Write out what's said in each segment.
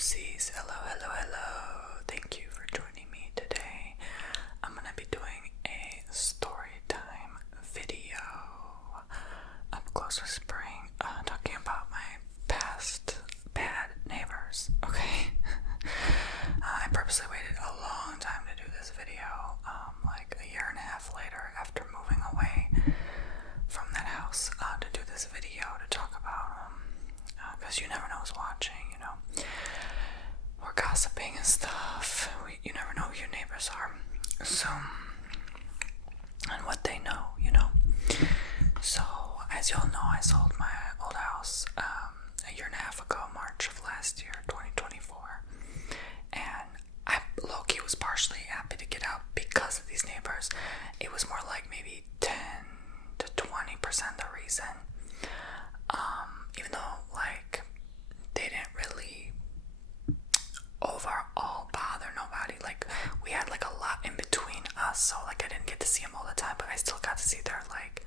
Oopsies. Hello, hello, hello. Thank you for joining me today. I'm gonna be doing a story time video up close whispering, talking about my past bad neighbors. Okay. I purposely waited a long time to do this video, like a year and a half later after moving away from that house, to do this video to talk about them, because you never know who's watching, we're gossiping and stuff. You never know who your neighbors are, so, and what they know. So, as y'all know, I sold my old house a year and a half ago, March of last year, 2024, and I low-key was partially happy to get out because of these neighbors. It was more like maybe 10 to 20% the reason, even though like they didn't really overall bother nobody. Like, we had like a lot in between us, so like I didn't get to see them all the time, but I still got to see their like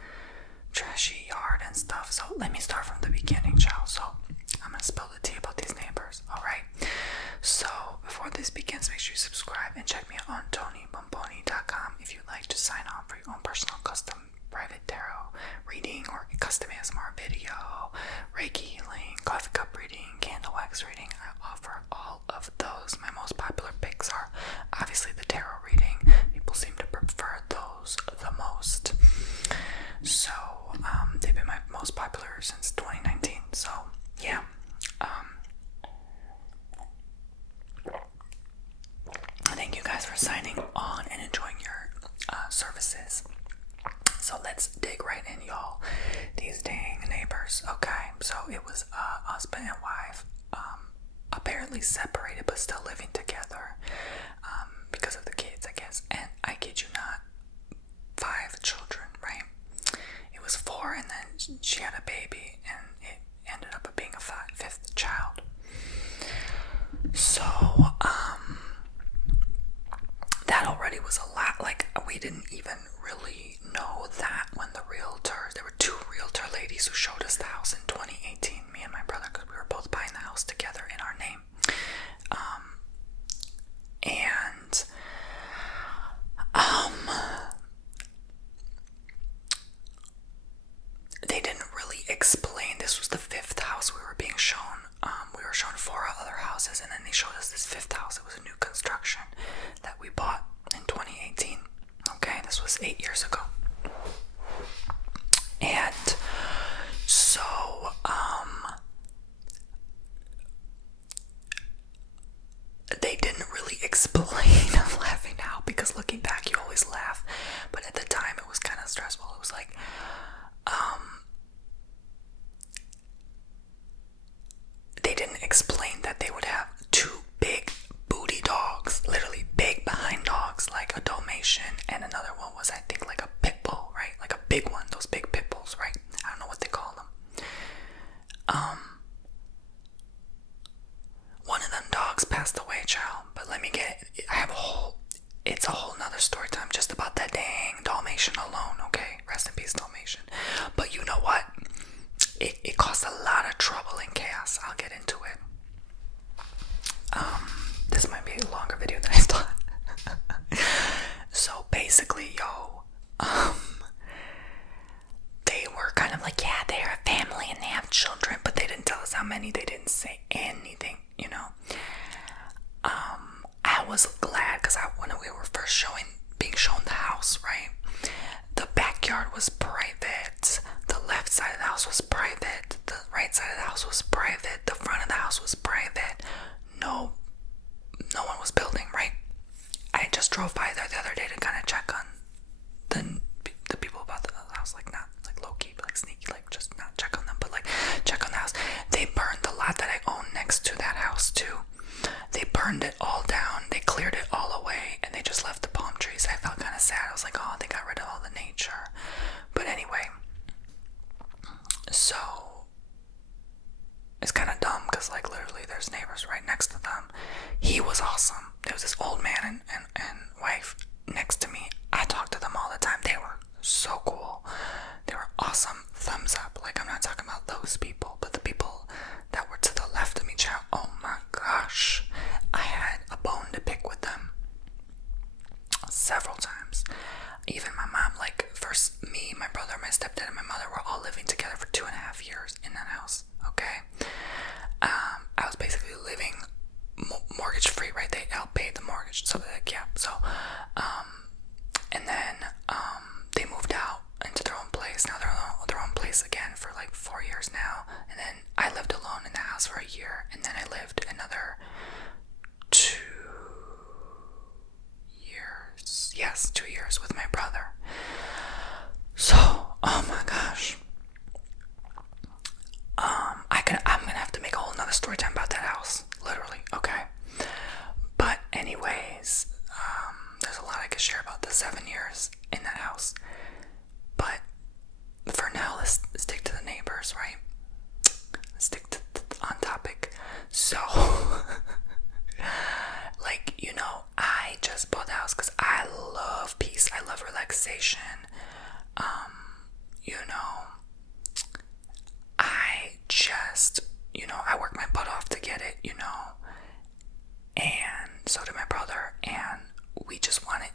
trashy yard and stuff. So let me start from the beginning, child. So I'm gonna spill the tea about these neighbors. Alright, so before this begins, make sure you subscribe and check me out on Bomboni.com if you'd like to sign on for your own personal custom private tarot reading or custom ASMR video, Reiki healing, coffee cup reading, candle wax reading. I offer all of those. My most popular picks are obviously the tarot reading. People seem to prefer those the most. So they've been my most popular since 2019. So yeah. Thank you guys for signing on and enjoying your services. So let's dig right in, y'all. These dang neighbors. Okay, so it was a husband and wife, apparently separated but still living together, because of the kids, I guess. And I kid you not, 5 children, right? It was 4, and then she had a baby, and it ended up being a 5th child. So, that already was a lot. Like, we didn't even really know that when there were 2 realtor ladies who showed us the house in 2018, me and my brother, because we were both buying the house together in our name. They didn't really explain. This was the 5th house we were being shown. We were shown 4 other houses, and then they showed us this 5th house. It was a new construction that we bought in 2018. Okay, this was 8 years ago. And so, they didn't really explain. I'm laughing now because looking back, you always laugh. But at the time, it was kind of stressful. It was like, they didn't explain that they would have 2 big booty dogs, literally big behind dogs, like a Dalmatian, and another one was, I think, like a pit bull, right? Like a big one, those big pit bulls, right? I don't know what they call them. One of them dogs passed away, child, but let me get it. It's a whole nother story time just about that dang Dalmatian alone, okay? Rest in peace, Dalmatian. But you know what? It caused a lot of trouble and chaos. I'll get into it. This might be a longer video than I thought. So basically, they were kind of like, yeah, they're a family and they have children, but they didn't tell us how many. They didn't say anything, I was glad because when we were first being shown the house, right? The backyard was private. The left side of the house was private. The right side of the house was private. The front of the house was private. No one was building, right? I just drove by there the other day to kind of check on the people about the house, like not like low-key, but like sneaky, like just not check on them, but like check on the house. They burned the lot that I own next to that house too. They burned it all down. They cleared it all away, and they just left the palm trees. I felt kind of sad. I was like, oh, they got rid of all the nature. But anyway, so it's kind of dumb because like literally there's neighbors right next to them. He was awesome. There was this old man and wife next to me. I talked to them all the time. They were so cool. They were awesome. Thumbs up. Like, I'm not talking about those people, but the people that were to the left of me, child. Oh my gosh. house for a year, and then I lived another 2 years. Yes, 2 years with my brother. So, oh my gosh. I'm gonna have to make a whole nother story time about that house. Literally, okay? But anyways, there's a lot I could share about the 7 years in that house. But for now, let's stick to the neighbors, right? Let's stick to on topic. So, like, I just bought the house because I love peace. I love relaxation. I just, I work my butt off to get it, and so did my brother, and we just wanted,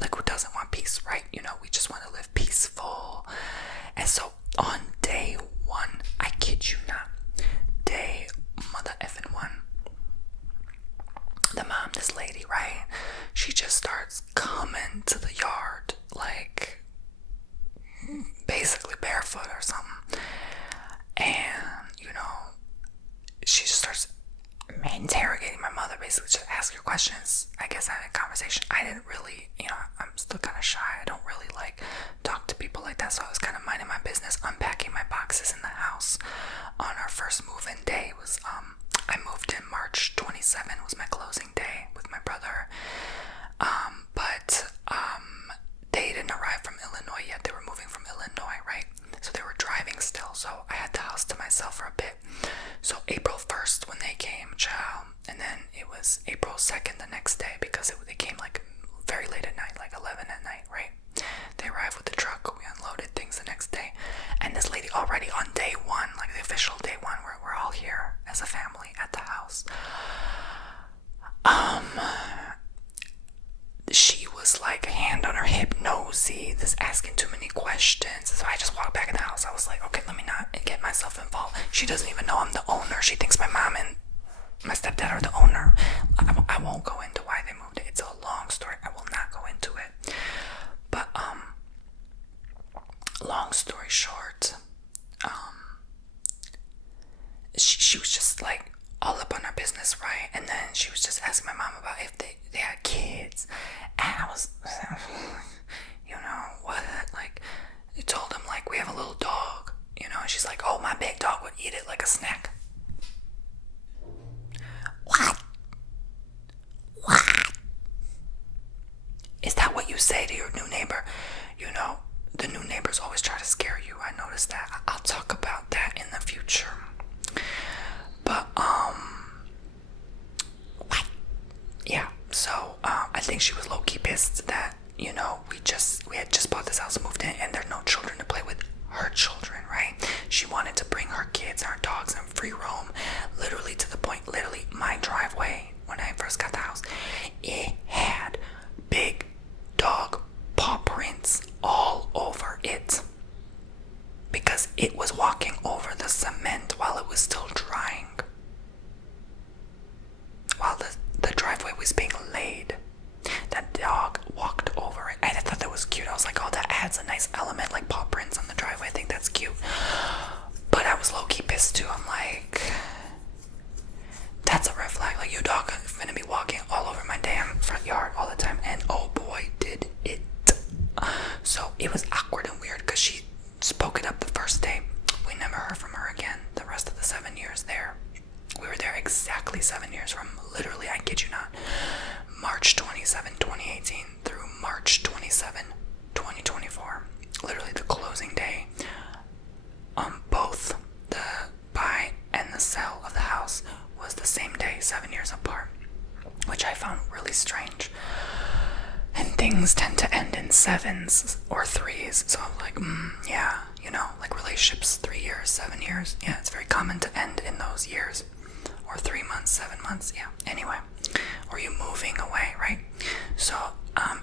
like, who doesn't want peace, right? We just want to live peaceful. And so on day one, I kid you not, day mother effing one, the mom, this lady, right? She just starts coming to the yard, like, basically barefoot or something. And, she just starts interrogating my mother, basically just asking her questions. I guess having a conversation. I didn't really, I'm still kind of shy. I don't really like talk to people like that, so I was kind of minding my business, unpacking my boxes in the house. On our first move-in day was, I moved in March 27 was my closing day with my brother. But they didn't arrive from Illinois yet. They were moving from Illinois, right? So they were driving still. So I had the house to myself for a bit. So April 1st when they came, ciao. And then it was April 2nd the next day because they came like very late at night, like 11 at night, right? They arrived with the truck. We unloaded things the next day. And this lady already on day one, like the official day one, where we're all here as a family at the house. She was like hand on her hip, nosy, this asking too many questions. So I just walked back in the house. I was like, okay, let me not get myself involved. She doesn't even know I'm the owner. She thinks my mom and my stepdad are the owner. I won't go into why they moved it. It's a long story. I will not go into it. But long story short, she was just like all up on her business, right? And then she was just asking my mom about if they had kids. And I was, what? Like, I told him, like, we have a little dog, and she's like, oh, my big dog would eat it like a snack. What? Is that what you say to your new neighbor? The new neighbors always try to scare you. I noticed that. I'll talk about that in the future. But, what? Yeah, so, I think she was low-key pissed that, we had just bought this house, moved in, and there are no children to play with her children, right? She wanted to bring her kids, her dogs, and free roam, literally to the point, my driveway, when I first got the house, it had big dog paw prints all over it. Because it was walking over the cement while it was still drying. While the driveway was being laid. That dog walked over it. I thought that was cute. I was like, oh, that adds a nice element, like paw prints on the driveway. I think that's cute. But I was low-key pissed too. I'm like, that's a red flag. Like, your dog is gonna be walking all over my damn front yard all the time. And oh boy, did it. So it was awkward and weird because she spoke it up the first day. We never heard from her again the rest of the 7 years there. We were there exactly 7 years from, literally, I kid you not, March 27, 2018 through March 27, 2024. Literally the closing day. Both the buy and the sell of the house was the same day, 7 years apart, which I found really strange. And things tend to end in 7s or 3s, so I'm like, yeah, like relationships, 3 years, 7 years, yeah, it's very common to end in those years, or 3 months, 7 months, yeah, anyway, or you moving away, right? So,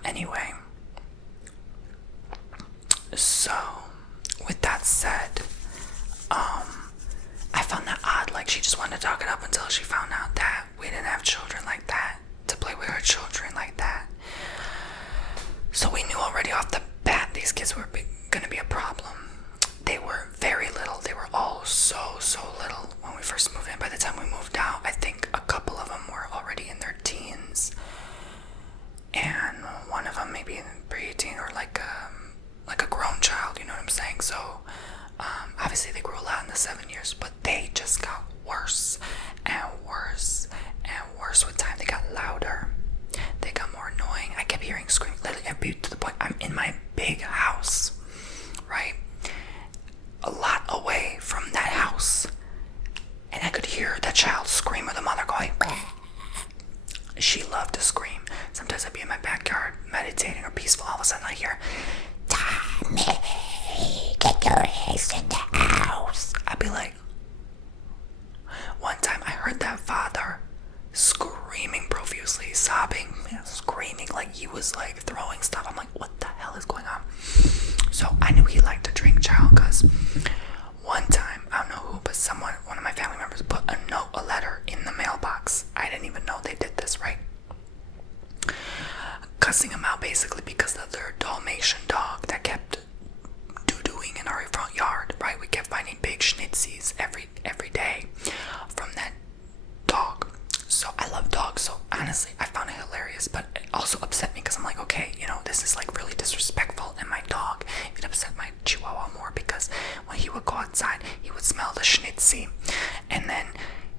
anyway, so, with that said, I found that odd, like, she just wanted to talk it up until she found out that we didn't have children like that, to play with her children like that. So we knew already off the bat these kids were going to be a problem. They were very little. They were all so little when we first moved in. By the the child scream or the mother going. She loved to scream. Sometimes I'd be in my backyard meditating or peaceful. All of a sudden I hear, Tommy, get your ass in the house. I'd be like, one time I heard that father screaming profusely, sobbing, screaming like he was like throwing stuff. I'm like, what the hell is going on? So I knew he liked to drink, child, because one time, I don't know who, but one of my family members put a letter in the mailbox. I didn't even know they did this, right? Cussing him out basically because of their Dalmatian dog that kept doo-dooing in our front yard, right? We kept finding big schnitzes every day from that dog. So I love dogs, so honestly I found it hilarious, but it also upset me because I'm like, okay, this is like really disrespectful. And my dog, it upset my chihuahua more because when he would go outside he would smell the schnitzy and then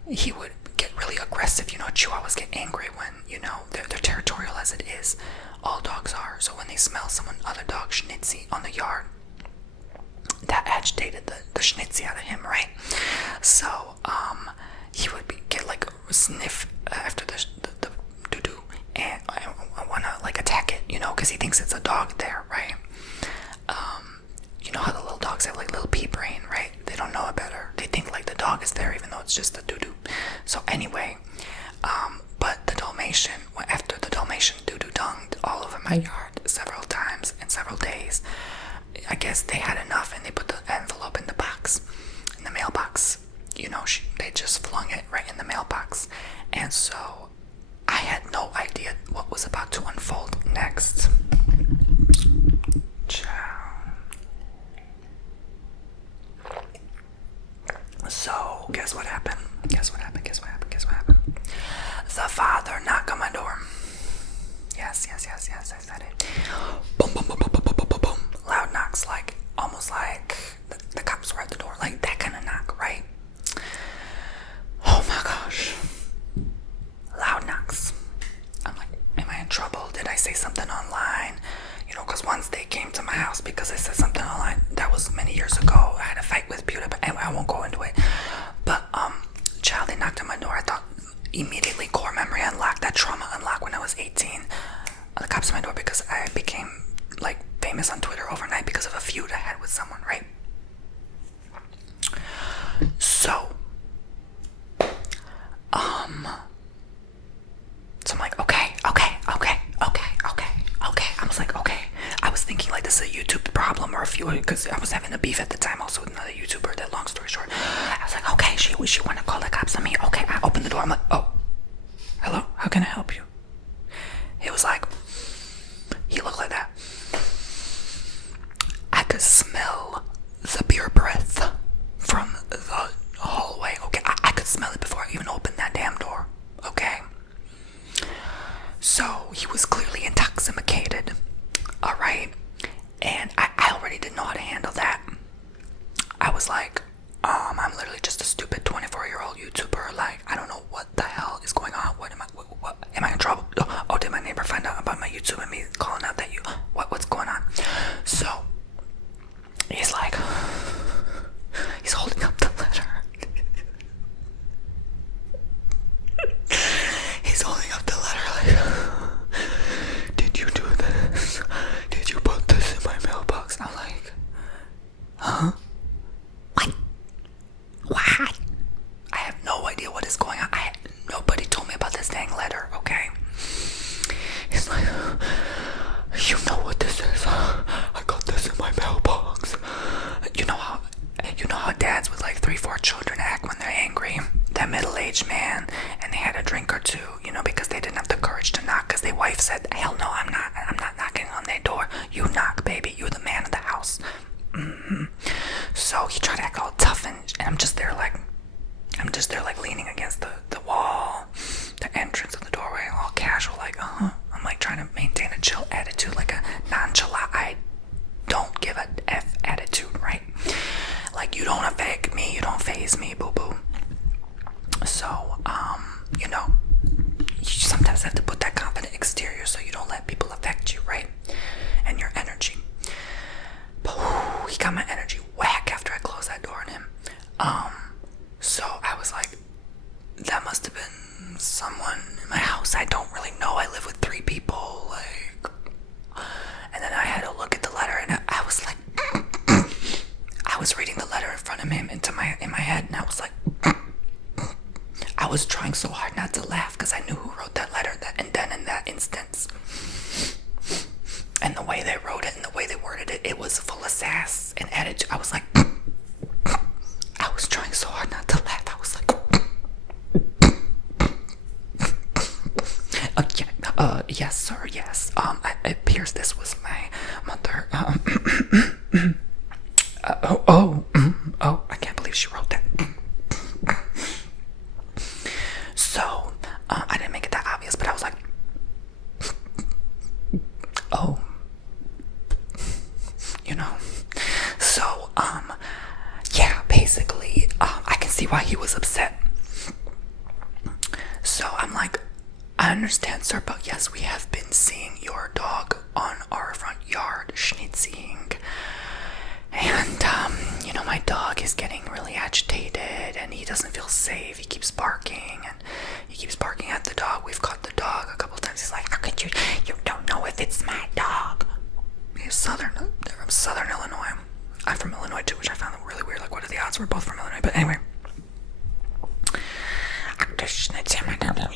he would get really aggressive. Chihuahuas get angry when they're territorial, as it is. All dogs are. So when they smell other dog's schnitzy on the yard, that agitated the schnitzy out of him, right? So he would get like a sniff after the doo-doo, and I want to like attack it, because he thinks it's a dog there, right? You know how the little dogs have like little pea brain, right? They don't know it better. They think like the dog is there even though it's just a doo-doo. So anyway, but the Dalmatian, after the Dalmatian doo-doo dunged all over my yard several times in several days, I guess they had enough and they put the envelope in the mailbox. They just flung it right in the mailbox. And so I had no idea what was about to unfold next. Ciao. So, guess what happened? The father knocked on my door. Yes, I said it. Boom, boom, boom, boom, boom, boom, boom, boom. Loud knocks, like, almost like the cops were at the door. Like, that kind of knock, right? Oh my gosh. Loud knocks. I'm like, am I in trouble? Did I say something online? Because once they came to my house because I said something online, that was many years ago. I had a fight with PewDiePie, but anyway, I won't go into it. But, child, they knocked on my door. I thought immediately core memory unlocked, that trauma unlocked when I was 18. The cops at my door because I became, like, famous on Twitter overnight because of a feud I had with someone, right? So I'm like, okay. I was like, okay. I was thinking like this is a YouTube problem or a feud because I was having a beef at the time also with another YouTuber. That long story short, I was like, okay, she want to call the cops on me. Okay, I opened the door. I'm like, oh, hello, how can I help you? He was like, he looked like that. I could smell the beer breath from the hallway. Okay, I could smell it before I even opened that damn door. Okay. So he was clearly intoxicated. All right. And I already didn't know how to handle that. I was like, I'm literally just a stupid 24-year-old YouTuber. Like, I don't know what the hell is going on. What am I in trouble? Oh, did my neighbor find out about my YouTube and me calling out that what's going on? So he's like, he's holding up the letter. He's holding up the letter like, did you do this? Did you put this in my mailbox? I'm like, huh? What? I have no idea what is going on. Nobody told me about this dang letter, okay? He's like, you know what this is? I got this in my mailbox. You know how dads with like 3-4 children act when they're angry? That middle-aged man, and they had a drink or two, because they didn't have the courage to knock because their wife said, hell no, I'm not knocking on their door. You knock, baby. You're the man of the house. Mm-hmm. So he tried to act all tough, and I'm just there like leaning against the wall, the entrance of the doorway, all casual, like, I'm like trying to maintain a chill attitude, like a nonchalant, I don't give a F attitude, right? Like, you don't affect me, you don't faze me, boo-boo. So, you sometimes have to put that confident exterior so you don't let people affect you, right? And your energy. But he got my energy whack after I closed that door on him. So I was like, must have been someone in my house. I don't really know. I live with 3 people, like, and then I had to look at the letter, and I was like, I was reading the letter in front of him in my head, and I was like, I was trying so hard not to laugh because I knew who wrote that letter. And then in that instance, and the way they wrote it and the way they worded it, it was full of sass and attitude. I was like, I was trying so hard not to laugh. I was like, yes, sir, yes. It appears this was my mother. I can't believe she wrote that. So, I didn't make it that obvious, but I was like, oh, you know. So, yeah, basically, I can see why he was upset. So I'm like, I understand, sir, but yes, we have been seeing your dog on our front yard schnitzing. And, my dog is getting really agitated and he doesn't feel safe. He keeps barking and he keeps barking at the dog. We've caught the dog a couple times. He's like, how could you don't know if it's my dog. They're from Southern Illinois. I'm from Illinois too, which I found really weird. Like, what are the odds? We're both from Illinois. But anyway.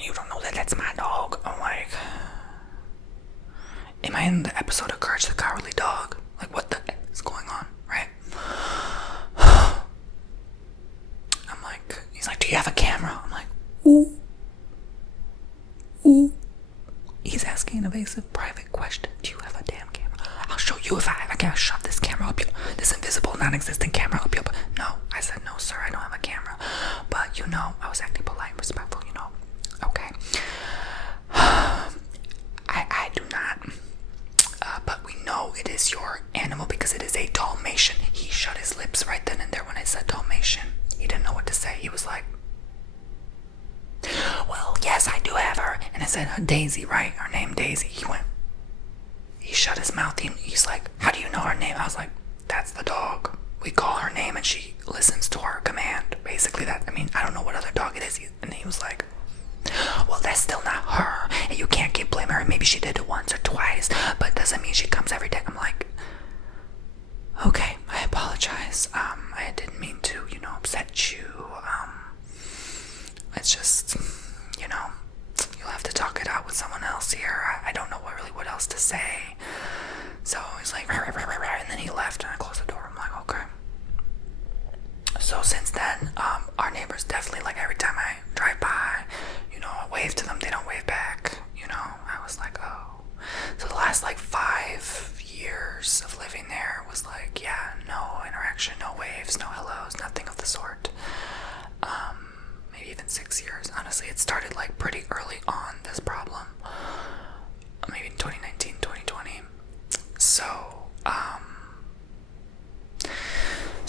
You don't know that that's my dog. I'm like, am I in the episode of Courage the Cowardly Dog? Like, what the heck is going on, right? I'm like, he's like, do you have a camera? I'm like, ooh. He's asking an evasive private question. Do you have a damn camera? I'll show you if I have a camera. Shove this camera up your, this invisible, non-existent camera up your butt. No, I said, no, sir, I don't have a camera. But, I was acting polite and respectful, Okay. I do not. But we know it is your animal because it is a Dalmatian. He shut his lips right then and there when I said Dalmatian. He didn't know what to say. He was like, well, yes, I do have her. And I said, Daisy, right? Her name Daisy. He shut his mouth. He's like, how do you know her name? I was like, that's the dog. We call her name and she listens to our command. Basically that, I don't know what other dog it is. And he was like, well, that's still not her. And you can't keep blaming her. Maybe she did it once or twice, but doesn't mean she comes every day. I'm like, okay, I apologize. I didn't mean to, upset you. It's just, you'll have to talk it out with someone else here. I don't know what else to say. So he's like, and then he left and I closed the door. I'm like, okay. So since then, our neighbors definitely, like, every time I drive by, I wave to them, they don't wave back, I was like, oh. So the last, 5 years of living there was like, yeah, no interaction, no waves, no hellos, nothing of the sort. Maybe even 6 years. Honestly, it started, pretty early on, this problem. Maybe in 2019, 2020. So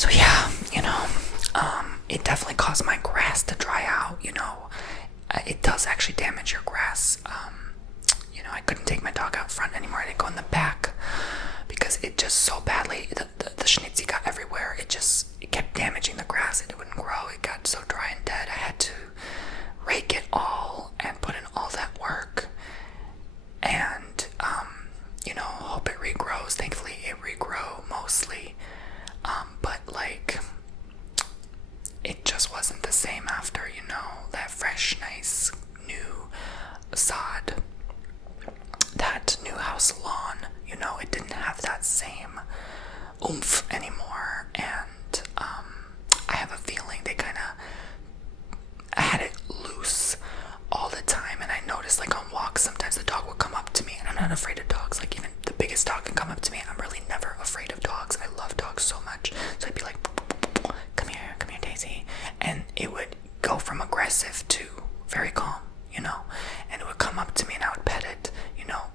yeah, it definitely caused my grass to dry out, it does actually damage your grass. I couldn't take my dog out front anymore. I didn't go in the back because it just so badly, the schnitzy got everywhere. It kept damaging the grass. It wouldn't grow. It got so dry and dead. I had to rake it all and put in all that work and, hope it regrows. Thankfully, it regrew mostly. But it just wasn't the same after, that fresh, nice, new sod, that new house lawn, it didn't have that same oomph anymore. And, I have a feeling I had it loose all the time. And I noticed, on walks, sometimes the dog would come up to me, and I'm not afraid of dogs. Even the biggest dog can come up to me. I'm really never afraid of dogs. I love dogs so much. So I'd be like, come here, Daisy. And it would go from aggressive to very calm, and it would come up to me and I would pet it.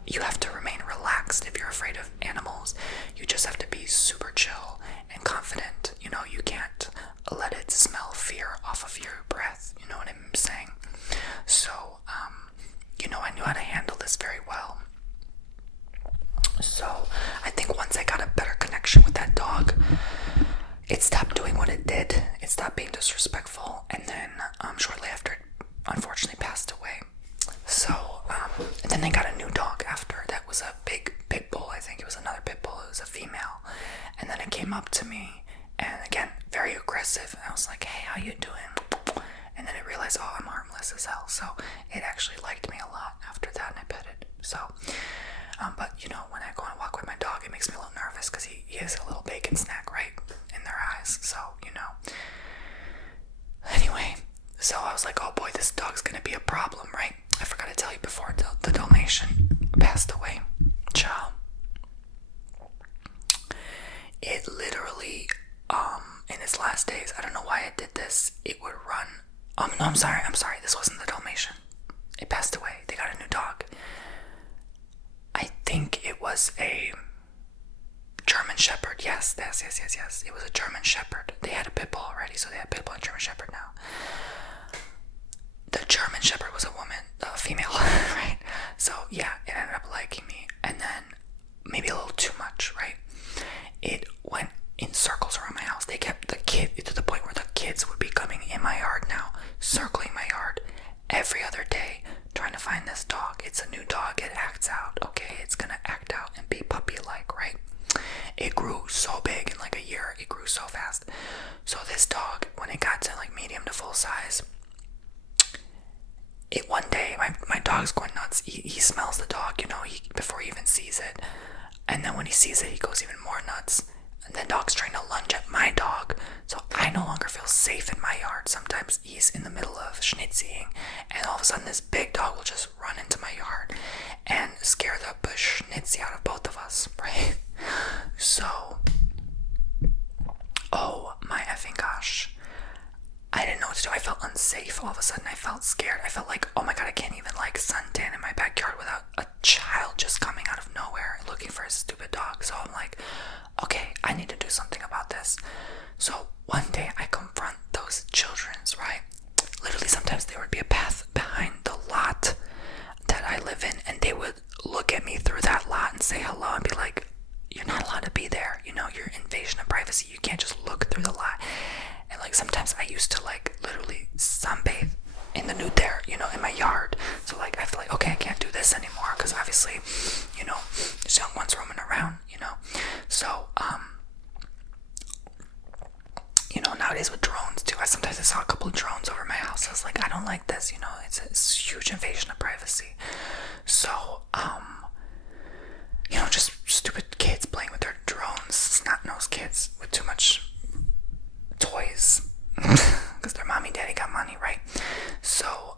You have to remain relaxed if you're afraid of animals. You just have to be super chill and confident. You can't let it smell fear off of your breath. You know what I'm saying? So, I knew how to handle this very well. So, I think once I got a better connection with that dog, it stopped doing what it did. It stopped being disrespectful. And then, shortly after, unfortunately, as hell. So it actually liked me a lot after that, and I pet it. So, but you know, when I go and walk with my dog, it makes me a little nervous because he is a little bacon snack, right, in their eyes. So, you know. Anyway, so I was like, oh boy, this dog's gonna be a problem, right? I forgot to tell you before the Dalmatian passed away. Ciao. It literally, in its last days, I don't know why it did this. It would run. No, I'm sorry. This wasn't the Dalmatian. It passed away. They got a new dog. I think it was a German Shepherd. Yes. It was a German Shepherd. They had a pit bull already, so they had pit bull and German Shepherd now. The German Shepherd was a woman, a female, right? So yeah, it ended up liking me, and then maybe a little too much, right? It went in circles around my house. They kept the kid to the point where the kids would be coming in my yard now, circling my yard every other day, trying to find this dog. It's a new dog. It acts out. Okay, it's gonna act out and be puppy-like, right? It grew so big in like a year. It grew so fast. So this dog, when it got to like medium to full size, it one day, my dog's going nuts. He smells the dog, you know, before he even sees it. And then when he sees it, he goes even more nuts. And the dog's trying to lunge at my dog. So I no longer feel safe in my yard. Sometimes he's in the middle of schnitzying, and all of a sudden this big dog will just run into my yard and scare the schnitzy out of both of us, right? So, oh my effing gosh. I didn't know what to do. I felt unsafe all of a sudden. I felt scared. I felt like, oh my god, I can't even like suntan in my backyard without a child just coming out of nowhere looking for a stupid dog. So I'm like, okay, I need to do something about this. So one day I confront those children's, right? Literally sometimes there would be a path behind the lot that I live in, and they would look at me through that lot and say hello and be like, you're not allowed to be there. You know, you're invasion of privacy. You can't just look through the lot. And like sometimes I used to like literally sunbathe in the nude there, you know, in my yard. So like I feel like, okay, I can't do this anymore because obviously, you know, there's young ones roaming around, you know. So you know, nowadays with drones too, I sometimes saw a couple of drones over my house. I was like, I don't like this, you know, it's a huge invasion of privacy. So you know, just stupid kids playing with their drones, snot-nosed kids with too much toys because their mommy daddy got money, right? So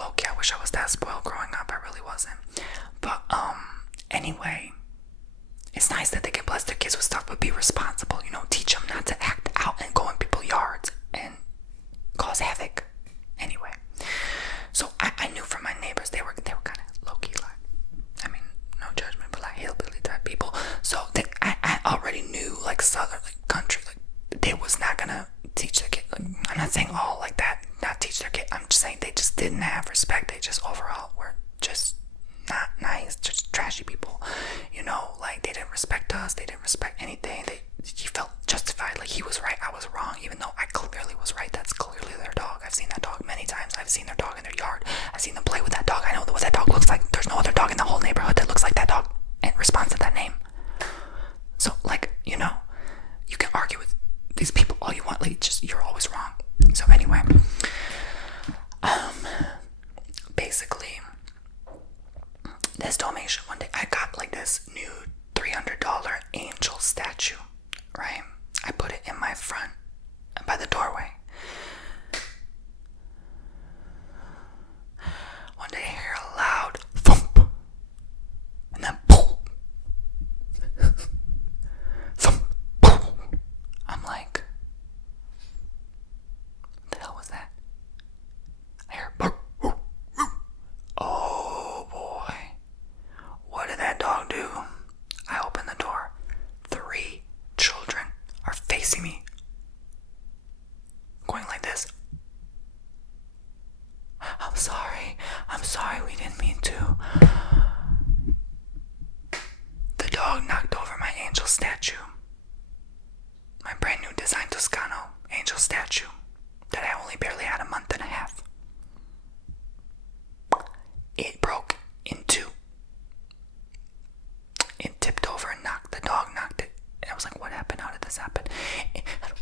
low-key, I wish I was that spoiled growing up. I really wasn't. But anyway, it's nice that they can bless their kids with stuff, but be responsible, you know, teach them not to act out and go in people's yards and cause havoc. Anyway, so I knew from my neighbors they were kind of low-key, like, I mean, no judgment, but like hillbilly type people. So I already knew, like, southern, like, country, like, they was not gonna teach their kid. Like, I'm not saying all like that, not teach their kid. I'm just saying they just didn't have respect. They just overall were just not nice, just trashy people. You know, like they didn't respect us. They didn't respect anything. He felt justified, like he was right, I was wrong, even though I clearly was right. That's clearly their dog. I've seen that dog many times. I've seen their dog in their yard. I've seen them play with that dog. I know what that dog looks like. There's no other dog in the whole neighborhood that looks like that dog and responds to that name. So, like, you know, you can argue with these people all you want, like, just, you're always wrong. So anyway, basically, this Dalmatian, one day I got like this new $300 angel statue, right? I put it in my front by the doorway. One day I hear a loud thump, and then boom, thump, boom. I'm like, what the hell was that? I hear bark. Oh boy, what did that dog do? I open the door. 3 children are facing me, going like this. I'm sorry, we didn't mean to. The dog knocked over my angel statue. My brand new design Toscano angel statue that I only barely had a month and a half. It broke in 2. It tipped over and the dog knocked it. And I was like, what happened? How did this happen?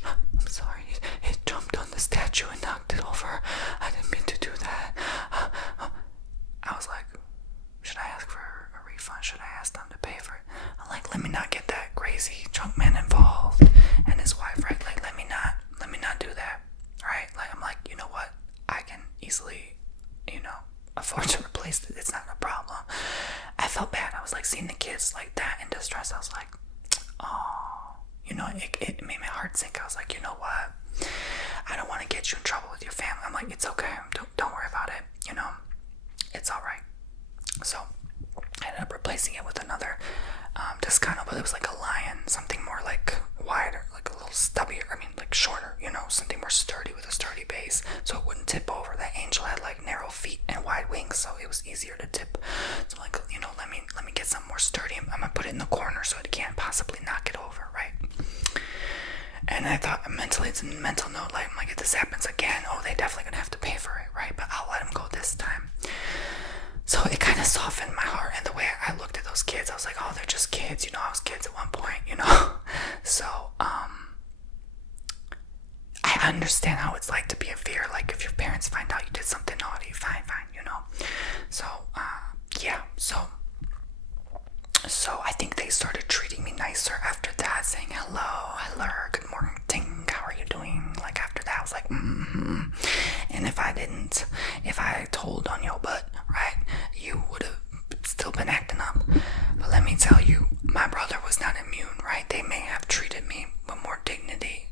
I'm sorry, it jumped on the statue and knocked it over. I didn't mean to do afford to replace it. It's not a problem. I felt bad. I was like seeing the kids like that in distress. I was like, oh, you know, it made my heart sink. I was like, you know what? I don't want to get you in trouble with your family. I'm like, it's okay. Don't worry about it. You know, it's all right. So I ended up replacing it with another Toscano, but it was like a Lion, something more like wider, like a little stubbier. I mean, like shorter. You know, something more sturdy with a sturdy base, so it wouldn't tip over. That Angel had like narrow feet and wide wings, so it was easier to tip. So like, you know, let me get something more sturdy. I'm gonna put it in the corner so it can't possibly knock it over, right? And I thought mentally, it's a mental note, like, I'm like, if this happens again, oh, they definitely gonna have to pay for it, right? But I'll let them go this time. So it kind of softened my heart, and the way I looked at those kids, I was like, oh, they're just kids, you know. I was kids at one point, you know. So I understand how it's like to be in fear. Like, if your parents find out you did something naughty, fine, you know. So yeah, so I think they started treating me nicer after that, saying hello, good morning, ting, how are you doing? Like, after that, I was like, And if I told on your butt, right, you would have still been acting up. But let me tell you, my brother was not immune, right? They may have treated me with more dignity,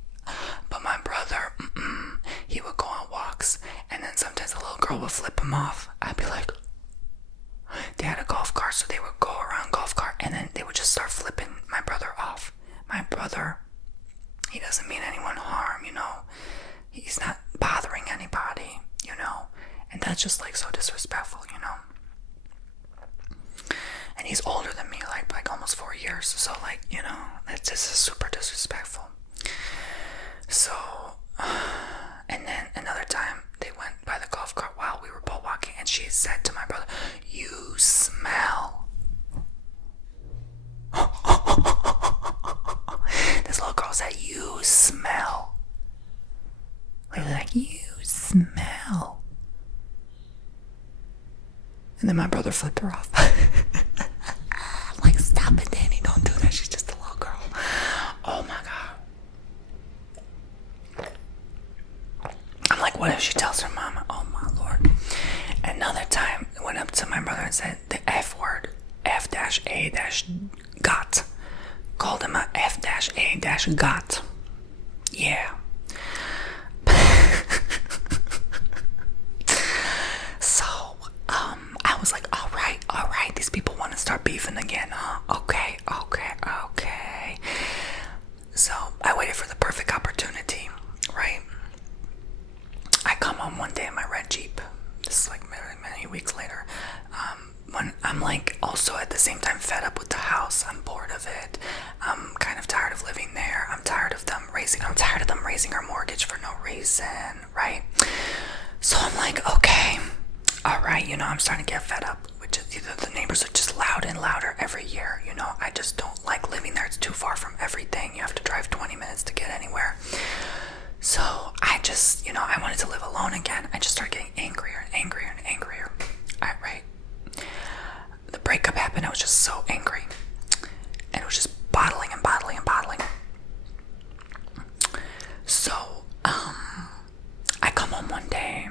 but my brother, he would go on walks, and then sometimes a little girl would flip him off. I'd be like, they had a golf cart, so they would go around golf cart, and then they would just start flipping my brother off. My brother, he doesn't mean anyone harm, you know. He's not bothering anybody, you know. And that's just like so disrespectful, you know. And he's older than me, like almost 4 years. So like, you know, that's just super disrespectful. So, and then another time they went by the golf cart while we were both walking, and she said to my brother, "You smell." This little girl said, "You smell." Like, "You smell." And then my brother flipped her off. I'm like, stop it, Danny, don't do that. She's just a little girl. Oh my God. I'm like, what if she tells her mama? Oh my Lord. Another time, I went up to my brother and said the F word, F-A-got. Called him a F-A-got. Yeah. So, I was like, all right, these people want to start beefing again, huh? Okay. So, I waited for the perfect opportunity, right? I come home one day in my red Jeep. This is like many weeks later. When I'm like also at the same time fed up with the house. I'm bored of it. I'm kind of tired of living there. I'm tired of them raising our mortgage for no reason, right? So I'm like, okay, all right, you know, I'm starting to get fed up. Which is either the neighbors are just loud and louder every year, you know. I just don't like living there. It's too far from everything. You have to drive 20 minutes to get anywhere. So I just, you know, I wanted to live alone again. I just started getting angrier and angrier and angrier. Right. The breakup happened. I was just so angry. And it was just bottling. So, I come home one day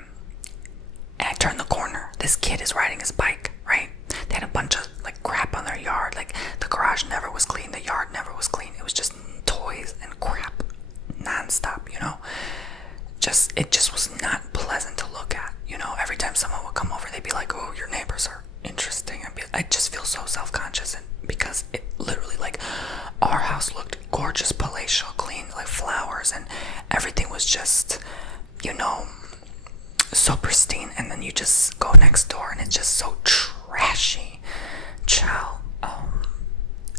and I turn the corner. This kid is riding his bike, right? They had a bunch of like crap on their yard. Like, the garage never was clean. The yard never was clean. It was just toys and crap non-stop, you know. It just was not pleasant to look at, you know. Every time someone would come over, they'd be like, oh, your neighbors are interesting. I just feel so self-conscious, and because it literally, like, our house looked gorgeous, palatial, clean, like flowers, and everything was just, you know, so pristine. And then you just go next door and it's just so trashy. Ciao.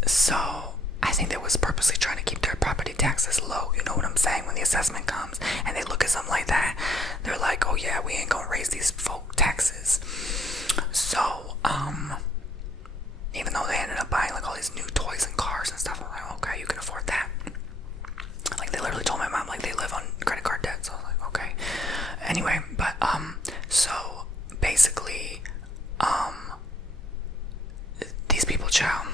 So I think they was purposely trying to keep their property taxes low. You know what I'm saying? When the assessment comes and they look at something like that, they're like, oh yeah, we ain't gonna raise these folk taxes. So, even though they ended up buying like all these new toys and cars and stuff, I'm like, okay, you can afford that. Like, they literally told my mom, like, they live on credit card debt. So I was like, okay. Anyway, but, so basically, these people, chow.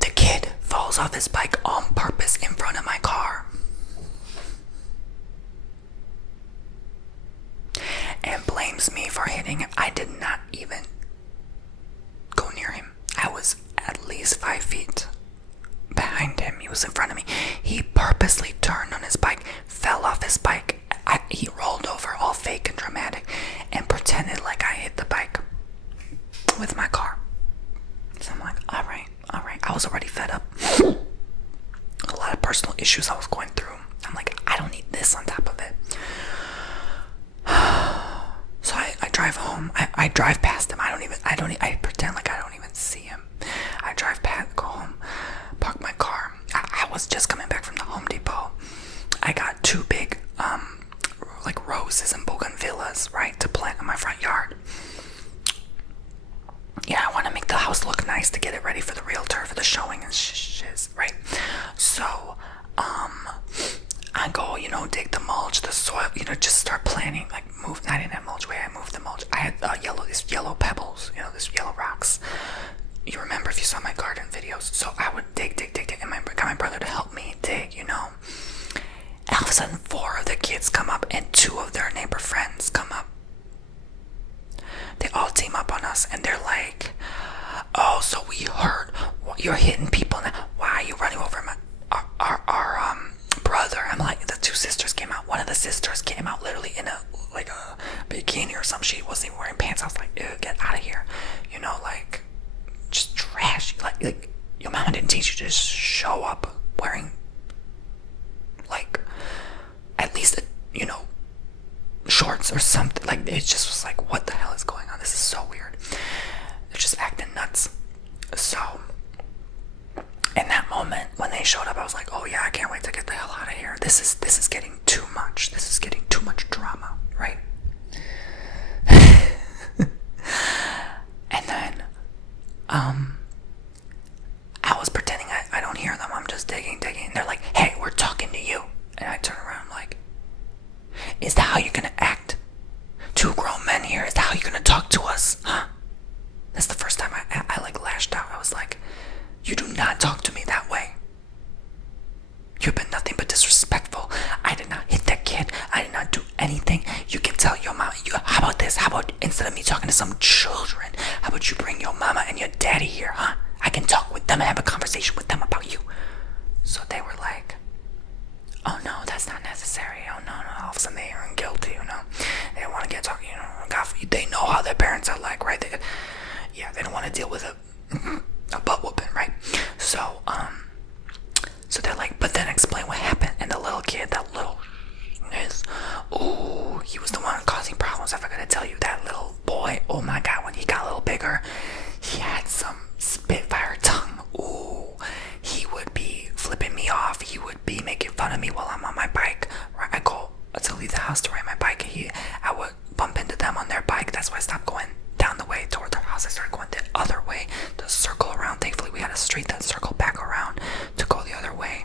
The kid falls off his bike on purpose in front of my car. blames me for hitting him. I did not even go near him. I was at least 5 feet behind him. He was in front of me. He purposely turned on his bike, fell off his bike. He rolled over, all fake and dramatic, and pretended like I hit the bike with my car. So I'm like, all right. I was already fed up. A lot of personal issues I was going through. I'm like, I don't need this on top of it. So I drive home. I drive past him. I pretend like I don't even see him. I drive past, go home, park my car. I was just coming back from the Home Depot. I got 2 big, like roses and bougainvilleas, right, to plant in my front yard. Yeah, I want to make the house look nice to get it ready for the realtor, for the showing and shiz, right? So, I go, dig the mulch, the soil, just start planting, like I didn't have mulch, I moved the mulch. I had these yellow pebbles, these yellow rocks. You remember if you saw my garden videos. So I would dig, and got my brother to help me dig, And all of a sudden, 4 of the kids come up, and 2 of their neighbor friends come up. They all team up on us, and they're like, oh, so we heard you're hitting people now. Why are you running over our brother? I'm like, the 2 sisters came out. One of the sisters came out literally in a bikini or something. She wasn't even wearing pants. I was like, ew, get out of here. Like, just trash. Like your mama didn't teach you to just show up wearing, like, at least, shorts or something. Like, it just was like, what the hell is going on? This is so weird. They're just acting nuts. So, in that moment, when they showed up, I was like, oh yeah, I can't wait to get the hell out of here. This is getting too much. This is getting too much drama, right? And then, I was pretending I don't hear them. I'm just digging. And they're like, hey, we're talking to you. And I turn around like, is that how you're gonna act? 2 grown men here. Is that how you're gonna talk to us? Huh? That's the first time I like lashed out. I was like, you do not talk to me that way. You've been nothing but disrespectful. I did not hit that kid. I did not do anything. You can tell your mama. How about this? How about instead of me talking to some children, how about you bring your mama and your daddy here, huh? I can talk with them and have a conversation with them about you. So they were like, oh no, that's not necessary. Oh no, all of a sudden they are guilty, They don't want to get talking, God, they know how their parents are like, right? They don't want to deal with a butt whooping, right? So they're like, but then explain what happened. And the little kid, he was the one causing problems. I forgot to tell you, that little boy, oh my God, when he got a little bigger, he had some spitfire tongue. He would be flipping me off. He would be making fun of me while I'm on my bike. Right? I go to leave the house to ride my bike. I would bump into them on their bike. That's why I stopped going down the way toward their house. I started going the other way to circle around. Thankfully, we had a street that circled back around to go the other way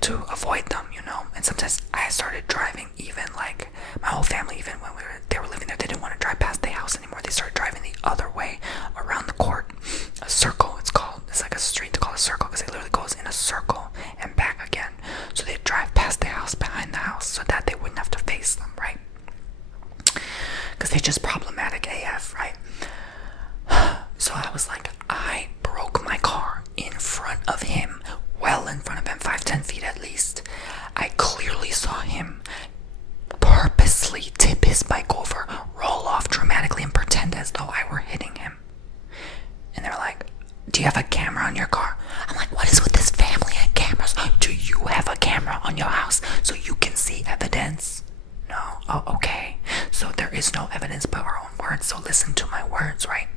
to avoid them, And sometimes I started driving, even like my whole family, even when they were living there, they didn't want to drive past the house anymore. They started driving the other way around the court. A circle, it's called. It's like a street called a circle because it literally goes in a circle and back again. So they drive past the house, behind the house, so that they wouldn't have to face them, right? Because they're just problematic AF, right? So I was like, I broke my car in front of him, well in front of him, 5-10 feet at least. I clearly saw him purposely tip his bike over, roll off dramatically, and pretend as though I were hitting him. And they're like, do you have a camera on your car? I'm like, what is with this family and cameras? Do you have a camera on your house so you can see evidence? No. Oh, okay. So there is no evidence but our own words, so listen to my words, right?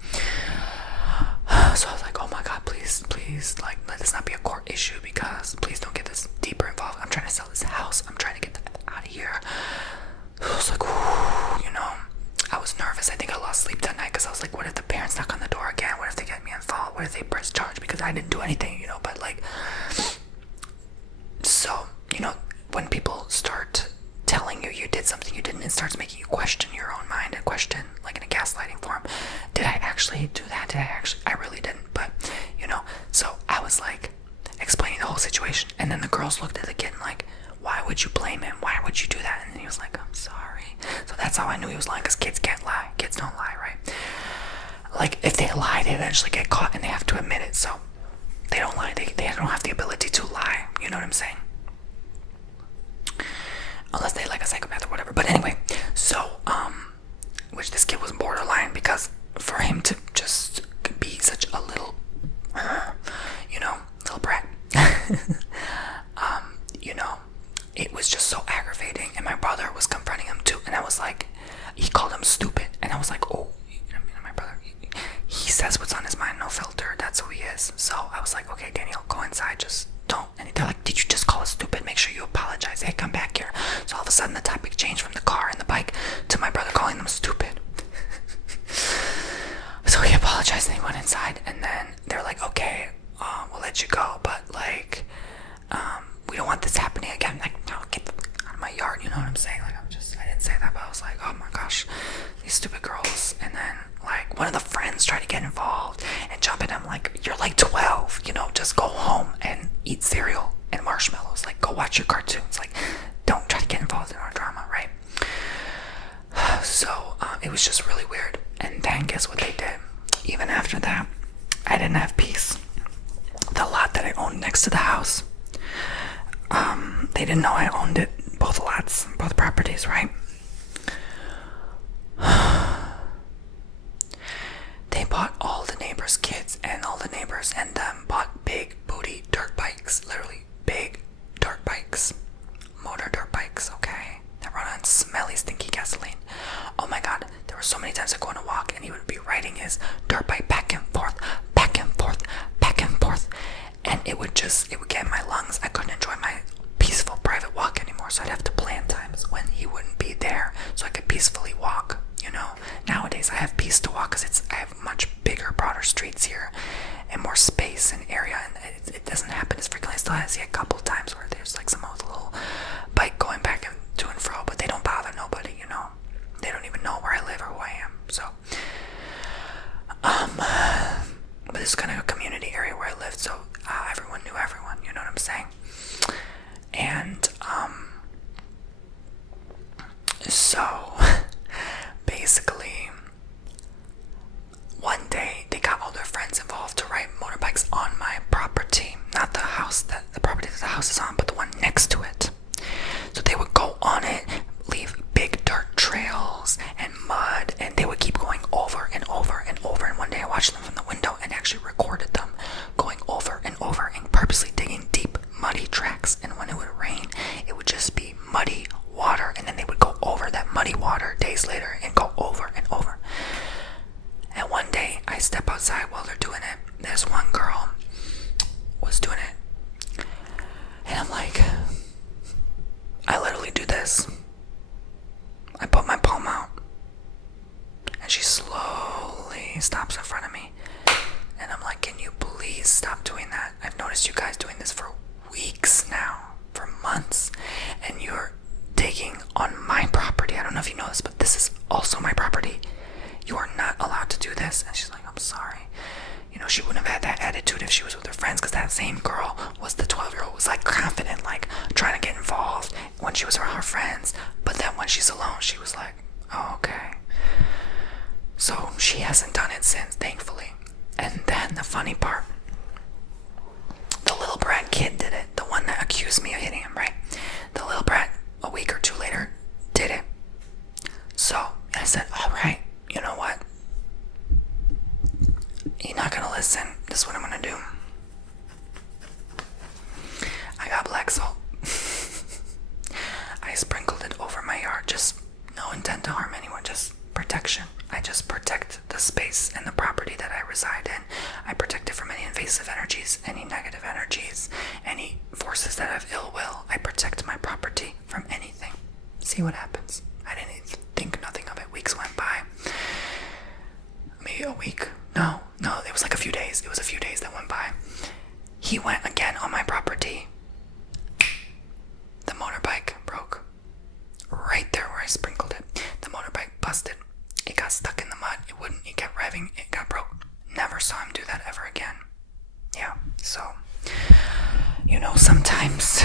So I was like, oh my God, please, like, let this not be a court issue, because please don't get this deeper involved. I'm trying to sell this house. I'm trying to get out of here. I was like, I was nervous. I think I lost sleep that night because I was like, what if the parents knock on the door again? What if they get me involved? What if they press charge because I didn't do anything, but like, so, when people start telling you did something you didn't, it starts making you question your own mind and question, like in a gaslighting form, did I actually do that? I really didn't, but, so I was like explaining the whole situation, and then the girls looked at the kid and like, why would you blame him? Why would you do that? And he was like, I'm sorry. So that's how I knew he was lying, because kids can't lie. don't lie, right? Like, if they lie, they eventually get caught and they have to admit it. So they don't lie. They don't have the ability to lie. You know what I'm saying? Unless they like a psychopath or whatever. But anyway, so which this kid was borderline, because for him to just be such a little, little brat, it was just so aggravating. And my brother was confronting him too, and I was like, he called him stupid, and I was like, oh, my brother, he says what's on his mind, no filter. That's who he is. So I was like, okay, Daniel, go inside, just don't. And they're like, did you just call us stupid? Make sure you apologize. Hey, come back here. So all of a sudden the topic changed from the car and the bike to my brother calling them stupid. So he apologized and he went inside, and then they're like, okay, we'll let you go, but like, we don't want this happening again. Like, no, get out of my yard. You know what I'm saying? Like, I didn't say that, but I was like, oh my gosh, these stupid girls. And then like one of the friends tried to get involved and jump at him like, you're like 12, just go home and eat cereal and marshmallows. Like, go watch your cartoons. Like, don't try to get involved in our drama, right? So it was just really weird. And then guess what they did? Even after that, I didn't have peace. The lot that I owned next to the house, they didn't know I owned it, both lots, both properties, right? They bought all the neighbors' kids, and all the neighbors and them bought big booty dirt bikes, literally big dirt bikes, motor dirt bikes, okay? That run on smelly, stinky gasoline. Oh my god, there were so many times I'd go on a walk and he would be riding his dirt bike back and forth, back and forth, back and forth, and it would get in my lungs. I couldn't enjoy my peaceful private walk anymore, so I'd have to plan times when he wouldn't be there so I could peacefully walk. Nowadays I have peace to walk because I have much bigger, broader streets here and more space and area, and it doesn't happen as frequently. I still see a couple times where there's like some old little bike going back and to and fro, but they don't bother nobody. They don't even know where I live or who I am. So but this is kind of a community area where I lived, so everyone knew everyone, you know what I'm saying? And so basically one day they got all their friends involved to ride motorbikes on my property, not the house, the property that the house is on, but the one next to it. So they would go on it, leave big dirt trails and mud, and they would keep going over and over and over. And one day I watched them from the window and actually recorded them going over and over and purposely digging deep muddy tracks. And when it would rain, it would just be muddy water, and then they would go over that muddy water days later and go over and over. And one day I step outside while they're doing it. This one girl was doing it, and I'm like, I literally do this. I put my palm out, and she slowly stops in front of me, and I'm like, can you please stop doing that? I've noticed you guys doing this for weeks now, for months, and you're digging on my property. I don't know if you know this, but this is also my property. You are not allowed to do this. And she's like, I'm sorry. She wouldn't have had that attitude if she was with her friends, because that same girl was the 12-year-old, was like confident, like trying to get involved when she was around her friends. But then when she's alone, she was like, oh, okay. So she hasn't done it since, thankfully. And then the funny part, the little brat kid did it. The one that accused me of hitting him, right? The little brat, a week or two later, did it. So I said, all right, you know what? You're not gonna listen. This is what I'm gonna do. I got black salt. I sprinkled it over my yard. Just no intent to harm anyone, just protection. I just protect the space and the property that I reside in. I protect it from any invasive energies, any negative energies, any forces that have ill will. I protect my property from anything. See what happens. I didn't even think nothing of it. Weeks went by. Maybe a week. No, it was like a few days. It was a few days that went by. He went again on my property. The motorbike broke. Right there where I sprinkled it. The motorbike busted. It got stuck in the mud. It wouldn't. It kept revving. It got broke. Never saw him do that ever again. Yeah, so, sometimes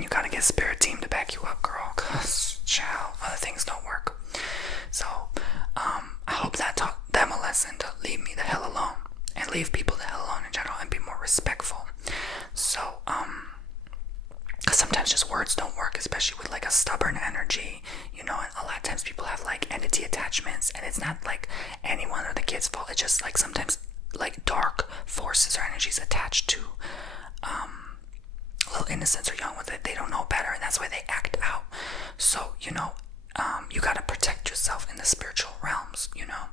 you gotta get spirit team to back you up, girl. Cause, child, other things don't work. So, stubborn energy, you know, and a lot of times people have like entity attachments, and it's not like anyone or the kid's fault. It's just like sometimes like dark forces or energies attached to little innocents or young ones that they don't know better, and that's why they act out. So, you know, you gotta protect yourself in the spiritual realms, you know.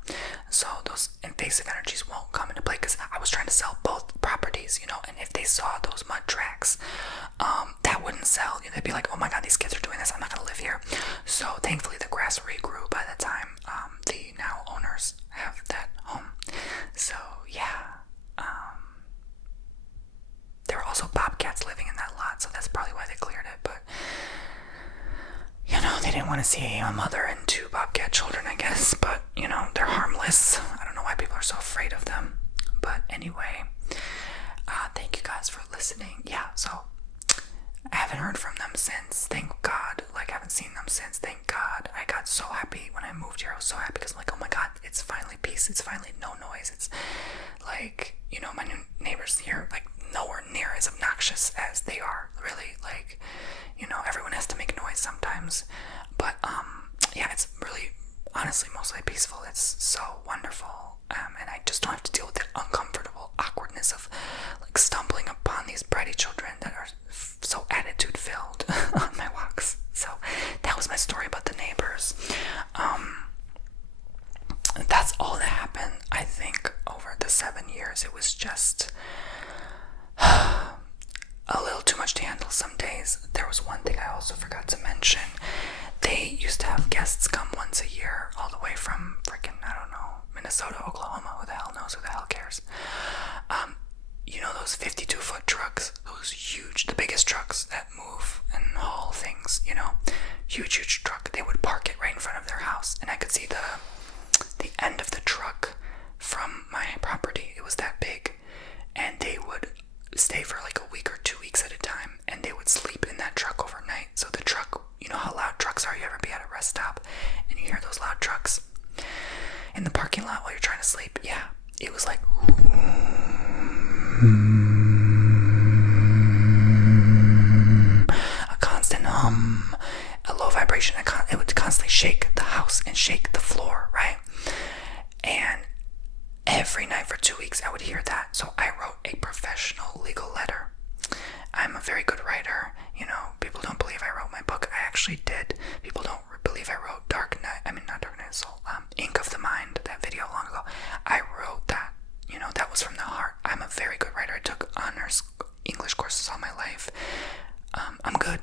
So those invasive energies won't come into play, because I was trying to sell both properties, you know, and if they saw those mud tracks, that wouldn't sell. You know, they'd be like, oh my god, these kids are doing this, I'm not gonna live here. So thankfully the grass regrew by the time the now owners have that home. So yeah. There were also bobcats living in that lot, so that's probably why they cleared it. But you know, they didn't want to see a mother and two bobcat children, I guess. But you know, they're harmless. I don't know why people are so afraid of them. But anyway, thank you guys for listening. Yeah, so I haven't heard from them since. Thank God. Like, I haven't seen them since. Thank God. I got so happy when I moved here. I was so happy because I'm like, oh my god, it's finally peace. It's finally no noise. It's like, you know, my new neighbors here, like, nowhere near as obnoxious as they are. Really, like, you know, everyone has to make noise sometimes. But yeah, it's really, honestly, mostly peaceful. It's so wonderful. And I just don't have to deal with the uncomfortable awkwardness of like stumbling upon these bratty children that are so attitude filled on my walks. So that was my story about the neighbors. That's all that happened, I think, over the 7 years. It was just a little too much to handle some days. There was one thing I also forgot to mention. They used to have guests come once a year, all the way from freaking, I don't know, Minnesota, Oklahoma. Who the hell knows? Who the hell cares? You know those 52-foot trucks? Those huge, the biggest trucks that move and haul things, you know? Huge truck. They would park it right in front of their house, and I could see the end of the truck from my property. It was that big. And they would stay for like a week or 2 weeks at a time, and they would sleep in that truck overnight. So the truck, you know how loud trucks are? You ever be at a rest stop and you hear those loud trucks in the parking lot while you're trying to sleep? Yeah, it was like a constant hum, a low vibration. It would constantly shake the house and shake the floor, right? And every night for 2 weeks I would hear that. So I wrote a professional legal letter. I'm a very good writer. You know, people don't believe I wrote my book. I actually did. People don't believe I wrote not Dark Night of the Soul, Ink of the Mind, that video long ago. I wrote that. You know, that was from the heart. I'm a very good writer. I took honors English courses all my life. I'm good.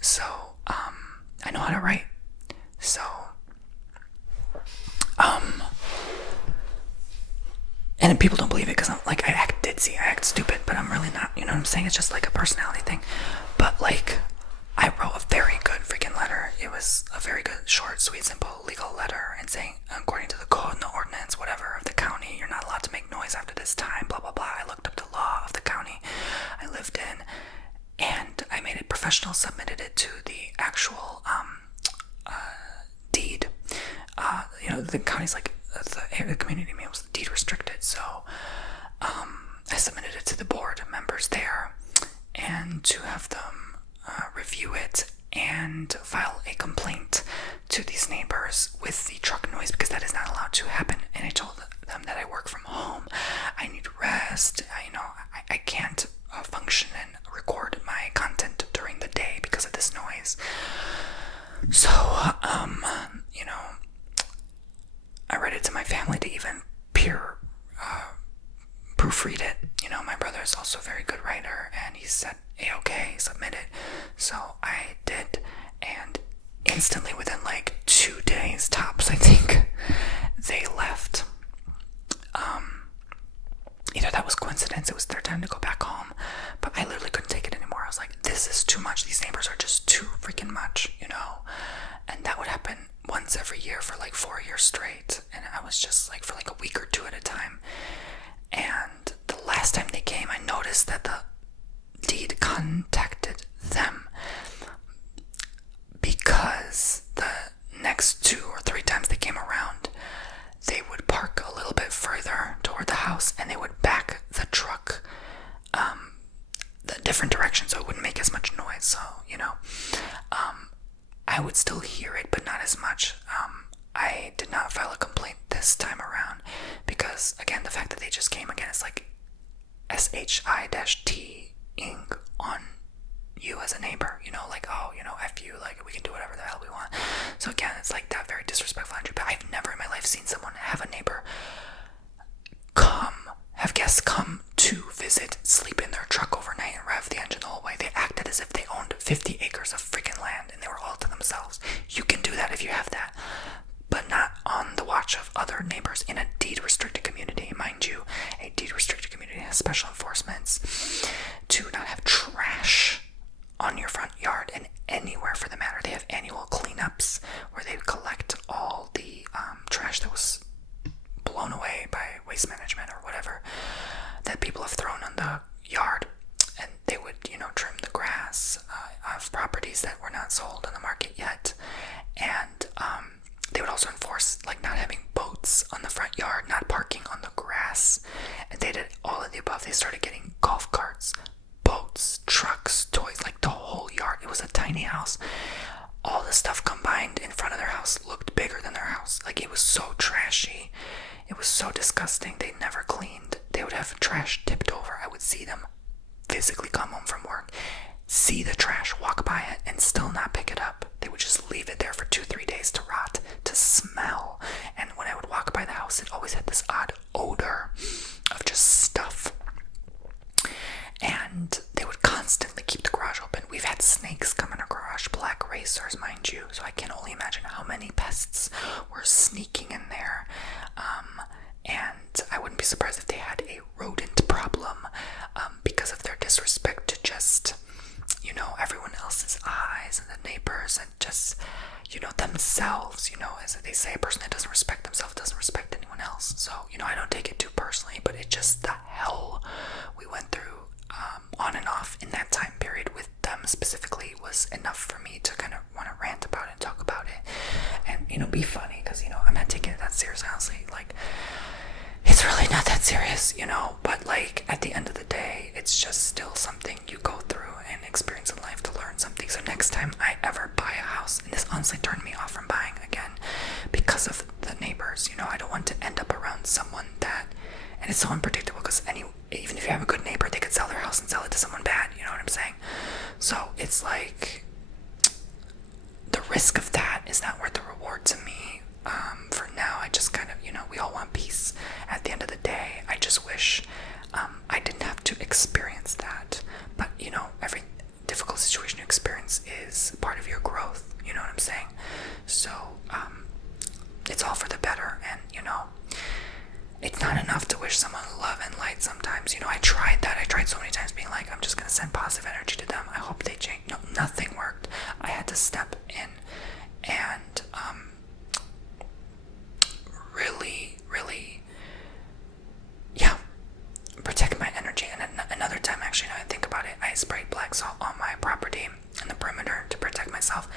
So, I know how to write. So, and people don't believe it because I'm like, I act stupid, but I'm really not, you know what I'm saying? It's just like a personality thing. But like, I wrote a very good freaking letter. It was a very good, short, sweet, simple legal letter, and saying, according to the code and the ordinance, whatever, of the county, you're not allowed to make noise after this time, blah, blah, blah. I looked up the law of the county I lived in, and I made it professional, submitted it to the actual deed. You know, the county's like, the community name was deed restricted, so I submitted it to the board members there, and to have them review it and file a complaint to these neighbors with the truck noise, because that is not allowed to happen. And I told them that I work from home, I need rest, I can't function and record my content during the day because of this noise. So you know, I read it to my family to even peer proofread it. You know, my brother is also a very good writer, and he said, hey, okay, submit it. So I did, and instantly, within like 2 days tops, I think, they left. Either that was coincidence, it was their time to go back home, but I literally couldn't take it anymore. I was like, this is too much. These neighbors are just too freaking much, you know? And that would happen once every year for like 4 years straight, and I was just like, for like a week or two at a time. And the last time they came, I noticed that the deed contacted them, because the next 2 or 3 times they came around, they would park a little bit further toward the house, and they would back the truck the different direction so it wouldn't make as much noise. So, you know, I would still hear it, but not as much. I did not file a complaint this time around because, again, the fact that they just came again, it's like SHI-T-ing on you as a neighbor, like, oh, F you, like, we can do whatever the hell we want. So again, it's like that very disrespectful energy. But I've never in my life seen someone have a neighbor have guests come to visit, sleep in their truck overnight, and rev the engine the whole way. They acted as if they owned 50 acres of freaking land and they were all to themselves. You can do that if you have that, but not on the watch of other neighbors in a deed-restricted community. Mind you, a deed-restricted community has special enforcements to not have trash on your front yard and anywhere for the matter. They have annual cleanups where they collect all the trash that was blown away by waste management or whatever that people have thrown on the yard, and they would trim the grass of properties that were not sold on the market yet, and they would also enforce like not having boats on the front yard, not parking on the grass, and they did all of the above. They started getting golf carts, boats, trucks, toys, like the whole yard. It was a tiny house. All the stuff combined in front of their house looked bigger than their house. Like, it was so trashy. It was so disgusting. They never cleaned. They would have trash tipped over. I would see them physically come home from work, see the trash, walk by it, and still not pick it up. They would just leave it there for 2-3 days to rot, to smell. And when I would walk by the house, it always had this odd odor of just stuff. And they would constantly keep the garage open. We've had snakes come in our garage, black racers, mind you, so I can only imagine how many pests were sneaking in there. And I wouldn't be surprised if they had a rodent problem because of their disrespect to just, everyone else's eyes and the neighbors and just, themselves. As they say, a person that doesn't respect themselves doesn't respect anyone else. So, I don't take it too personally, but it just, the hell we went through on and off in that time period with them specifically was enough for me to kind of want to rant about it and talk about it and, be funny because, I'm not taking it that serious, honestly. Like, it's really not that serious, but like at the end of the day, it's just still something you go through and experience in life to learn something. So next time I ever buy a house, and this honestly turned me off from buying again because of the neighbors, I don't want to end up around someone that, and it's so unpredictable because even if you have a good neighbor, they could sell their house and sell it to someone bad, you know what I'm saying? So it's like, the risk of that is not worth the reward to me. For now, I just kind of, we all want peace. At the end of the day, I just wish I didn't have to experience that. But, every difficult situation you experience is part of your growth, you know what I'm saying? So, it's all for the better, and, it's not enough to wish someone love and light sometimes. I tried that. I tried so many times being like, I'm just going to send positive energy to them. I hope they change. No, nothing worked. I had to step in and really, protect my energy. And another time, actually, now I think about it, I sprayed black salt on my property and the perimeter to protect myself.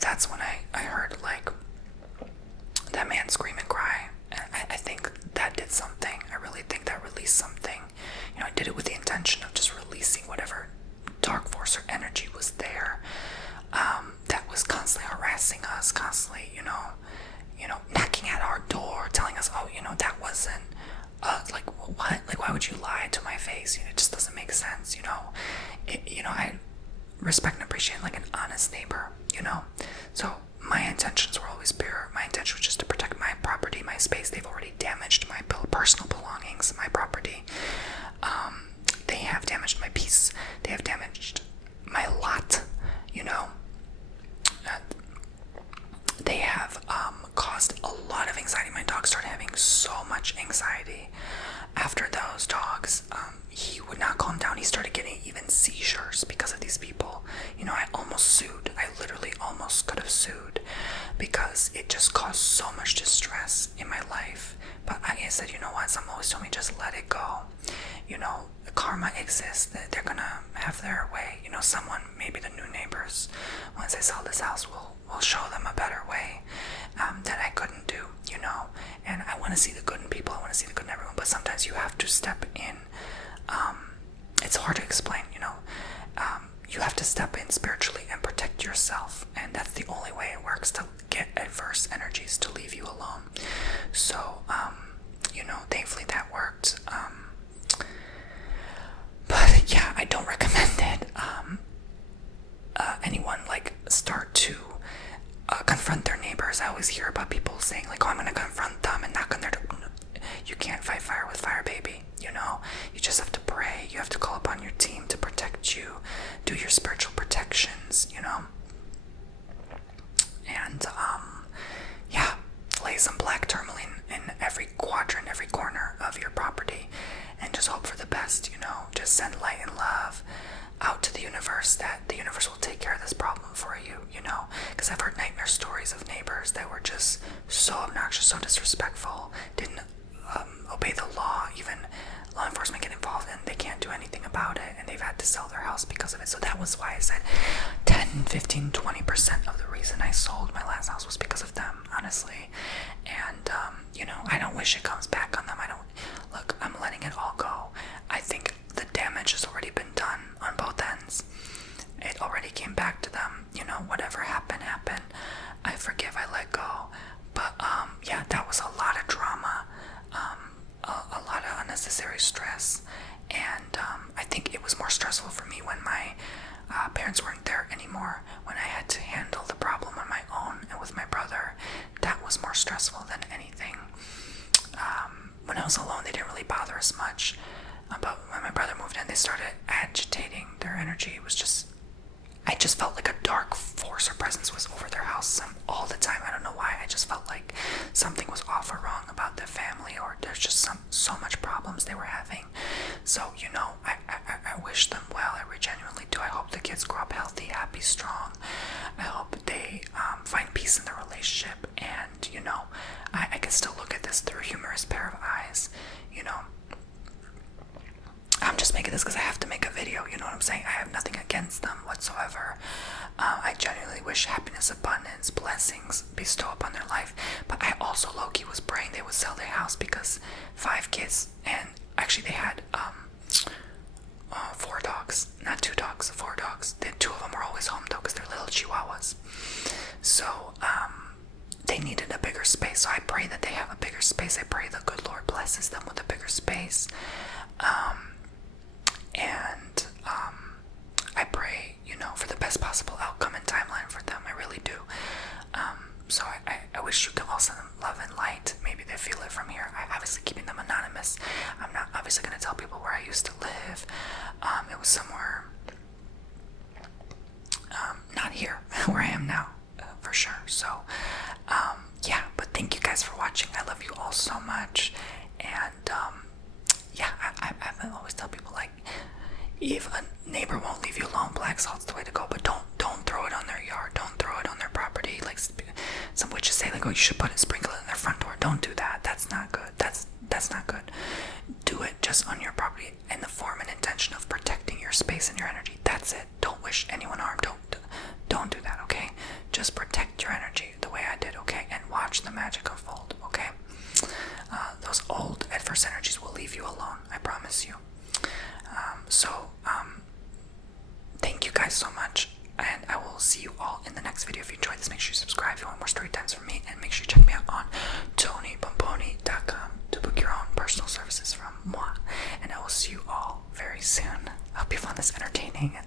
That's when I heard, like, that man scream and cry. And I think that did something. I really think that released something. I did it with the intention of just releasing whatever dark force or energy was there that was constantly harassing us, constantly, knocking at our door, telling us, oh, that wasn't, like, what? Like, why would you lie to my face? It just doesn't make sense, I respect and appreciate, like, an honest neighbor, So my intentions were always pure. My intention was just to protect my property, my space. They've already damaged my personal belongings, my property. They have damaged my peace. They have damaged my lot, They have caused a lot of anxiety. My dog started having so much anxiety after those dogs. He would not calm down. He started getting even seizures because of these people. I almost sued. I literally almost could have sued because it just caused so much distress in my life. But I said, someone always told me, just let it go. Karma exists. They're gonna have their way. Someone, maybe the new neighbors, once they sell this house, will show them a better way that I couldn't do, And I want to see the good in people. I want to see the good in everyone. But sometimes you have to step in. It's hard to explain, You have to step in spiritually and protect yourself. And that's the only way always hear about people saying like, oh, I'm gonna confront them and knock on their door. You can't fight fire with fire, baby. You know, you just have to pray. You have to call upon your team to protect you, do your spiritual protections, you know. And yeah, lay some black tourmaline in every quadrant, every corner of your property, and just hope for the best, you know. Just send light and love out to the universe, that the universe will take care of this problem for you, you know. Because I've heard nightmare stories of neighbors that were just so obnoxious, so disrespectful, didn't obey the law. Even law enforcement get involved and they can't do anything about it, and they've had to sell their house because of it. So that was why I said 10, 15, 20% of the reason I sold my last house was because of them, honestly. And you know, I don't wish it comes back on them. Look, I'm letting it all go. I think the damage has already been done on both ends. It already came back to them. You know, whatever happened. I forgive, I let go. But yeah, that was a lot of drama, a lot of unnecessary stress. And I think it was more stressful for me when my parents weren't there anymore, when I had to handle the problem on my own and with my brother. That was more stressful than anything. When I was alone, they didn't really bother us much. But when my brother moved in, they started agitating. Their energy was just, I just felt like a dark force or presence was over their house all the time. I don't know why. I just felt like something was off or wrong about their family, or there's just so much problems they were having. So, you know, I wish them well. I genuinely do. I hope the kids grow up healthy, happy, strong. I hope they find peace in their relationship. And, you know, I can still look at this through a humorous pair of eyes, you know. I'm just making this because I have to make a video, you know what I'm saying? I have nothing against them whatsoever. I genuinely wish happiness, abundance, blessings bestow upon their life. But I also low-key was praying they would sell their house, because 5 kids, and actually they had 4 dogs, not 2 dogs, 4 dogs. The 2 of them were always home though, because they're little chihuahuas. So they needed a bigger space. So I pray that they have a bigger space. I pray the good Lord blesses them with a bigger space. And I pray, you know, for the best possible outcome and timeline for them. I really do. So I wish you could all send them love and light. Maybe they feel it from here. I'm obviously keeping them anonymous. I'm not obviously going to tell people where I used to live. It was somewhere not here, where I am now, for sure. So yeah, but thank you guys for watching. I love you all so much. And yeah, I always tell people, like, if a neighbor won't leave you alone, black salt's the way to go. But don't throw it on their yard. Don't throw it on their property. Like some witches say, like, oh, you should sprinkle it in their front door. Don't do that. That's not good. That's not good. Do it just on your property in the form and intention of protecting your space and your energy. That's it. Don't wish anyone harm. Don't do that. Okay? Just protect your energy the way I did. Okay? And watch the magic unfold. Okay? Those old adverse energies will leave you alone. I promise you. Thank you guys so much, and I will see you all in the next video. If you enjoyed this, make sure you subscribe if you want more story times from me, and make sure you check me out on TonyBomboni.com to book your own personal services from moi. And I will see you all very soon. I hope you found this entertaining and